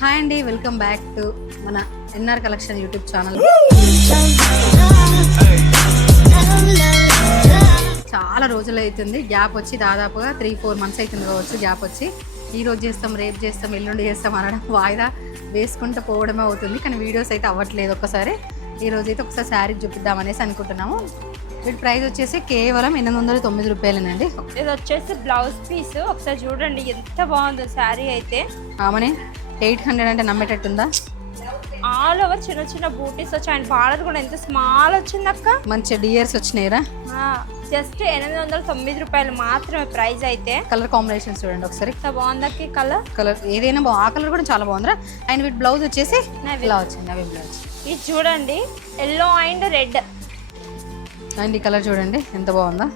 Hi అండి welcome back to మన NR collection YouTube channel. చాలా రోజులు అవుతుంది గ్యాప్ వచ్చి దాదాపుగా త్రీ ఫోర్ మంత్స్ అవుతుంది కావచ్చు గ్యాప్ వచ్చి. ఈ రోజు చేస్తాం రేపు చేస్తాం ఎల్లుండి చేస్తాం అనడం వాయిదా వేసుకుంటూ పోవడమే అవుతుంది కానీ వీడియోస్ అయితే అవ్వట్లేదు ఒక్కసారి. ఈ రోజు అయితే ఒకసారి శారీ చూపిద్దామనేసి అనుకుంటున్నాము. వీటి ప్రైస్ వచ్చేసి కేవలం ఎనిమిది వందల తొమ్మిది రూపాయలేనండి. ఇది వచ్చేసి బ్లౌజ్ పీస్. ఒకసారి చూడండి ఎంత బాగుందో శారీ అయితే. ఆమెనే ఎయిట్ హండ్రెడ్ అంటే నమ్మేటట్టుందా? ఆల్ ఓవర్ చిన్న చిన్న బూటీస్ వచ్చాయి. అండ్ బార్డర్ కూడా ఎంత స్మాల్ వచ్చింది అక్క? మంచి డియర్స్ వచ్చినాయిరా. జస్ట్ ఎనిమిది వందల తొమ్మిది రూపాయలు మాత్రమే ప్రైస్ అయితే. కలర్ కాంబినేషన్స్ చూడండి ఒకసారి. ఎంత బాగుంది అక్క కలర్? కలర్ ఏదైనా బాగు ఆ కలర్ కూడా చాలా బాగుందిరా. అండ్ వీటి బ్లౌజ్ వచ్చేసి. ఇలా వచ్చింది అవి బ్లౌజ్. ఇది చూడండి ఎల్లో అండ్ రెడ్ అండ్ ఈ కలర్ చూడండి ఎంత బాగుందా?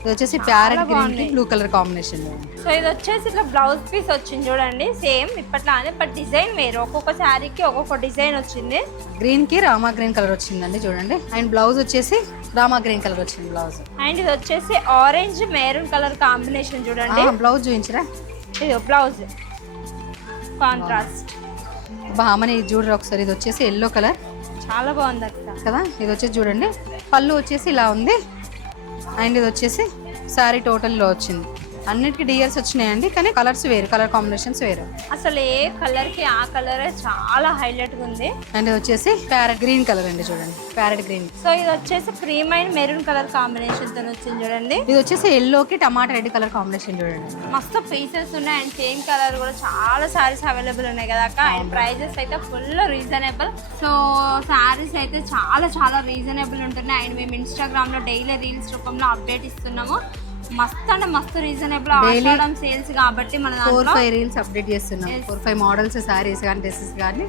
ఇది వచ్చేసి ప్యారెట్ గ్రీన్కి బ్లూ కలర్ కాంబినేషన్ సో ఇది వచ్చేసి ఇట్లా బ్లౌజ్ పీస్ వచ్చింది చూడండి. సేమ్ ఇప్పట్లానే బట్ డిజైన్ వేరు. ఒక్కొక్క శారీకి ఒక్కొక్క డిజైన్ వచ్చింది. గ్రీన్కి రామా గ్రీన్ కలర్ వచ్చిందండి చూడండి. అండ్ బ్లౌజ్ వచ్చేసి రామా గ్రీన్ కలర్ వచ్చింది బ్లౌజ్ అండ్ ఇది వచ్చేసి ఆరెంజ్ మెరూన్ కలర్ కాంబినేషన్ చూడండి. బ్లౌజ్ చూపించరా? ఇది బ్లౌజ్ కాంట్రాస్ట్ బామని చూడరు ఒకసారి. ఇది వచ్చేసి ఎల్లో కలర్ చాలా బాగుంది కదా? ఇది వచ్చేసి చూడండి. పళ్ళు వచ్చేసి ఇలా ఉంది. అండ్ ఇది వచ్చేసి శారీ టోటల్లో వచ్చింది. అన్నిటికీ డియర్స్ వచ్చినాయండి కానీ కలర్స్ వేరు కలర్ కాంబినేషన్స్ వేరు. అసలు ఏ కలర్కి ఆ కలర్ చాలా హైలైట్గా ఉంది. అండ్ ఇది వచ్చేసి ప్యారెట్ గ్రీన్ కలర్ అండి చూడండి ప్యారెట్ గ్రీన్ సో ఇది వచ్చేసి క్రీమ్ అండ్ మెరూన్ కలర్ కాంబినేషన్తో వచ్చింది చూడండి. ఇది వచ్చేసి ఎల్లోకి టమాటా రెడ్ కలర్ కాంబినేషన్ చూడండి. మస్తు పీసెస్ ఉన్నాయి అండ్ సేమ్ కలర్ కూడా చాలా సారీస్ అవైలబుల్ ఉన్నాయి కదా అక్క. అండ్ ప్రైజెస్ అయితే ఫుల్ రీజనబుల్ సో సారీస్ అయితే చాలా చాలా రీజనబుల్ ఉంటున్నాయి. అండ్ మేము ఇన్స్టాగ్రామ్లో డైలీ రీల్స్ రూపంలో అప్డేట్ ఇస్తున్నాము. మస్తు అంటే మస్తు రీజనబుల్ ఆషాఢం సేల్స్ కాబట్టి మన ఫోర్ ఫైవ్ రీల్స్ అప్డేట్ చేస్తున్నాం. ఫోర్ ఫైవ్ మోడల్స్ శారీస్ కానీ డ్రెస్సెస్ కానీ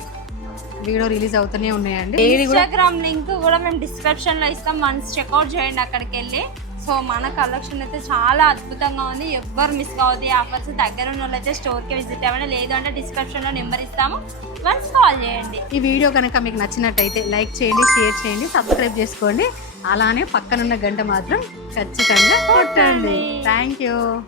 వీడియో రిలీజ్ అవుతూనే ఉన్నాయండి. ఇన్స్టాగ్రామ్ లింక్ కూడా మేము డిస్క్రిప్షన్లో ఇస్తాం. వన్స్ చెక్అవుట్ చేయండి అక్కడికి వెళ్ళి సో మన కలెక్షన్ అయితే చాలా అద్భుతంగా ఉంది. ఎవ్వరు మిస్ కావద్దు. ఈ ఆఫర్స్ దగ్గర ఉన్న వాళ్ళైతే స్టోర్కి విజిట్ అవ్వండి. లేదు అంటే description లో నెంబర్ ఇస్తాము. వన్స్ కాల్ చేయండి. ఈ వీడియో కనుక మీకు నచ్చినట్టయితే లైక్ చేయండి షేర్ చేయండి సబ్స్క్రైబ్ చేసుకోండి. అలానే పక్కనున్న గంట మాత్రం ఖచ్చితంగా కొట్టండి. Thank you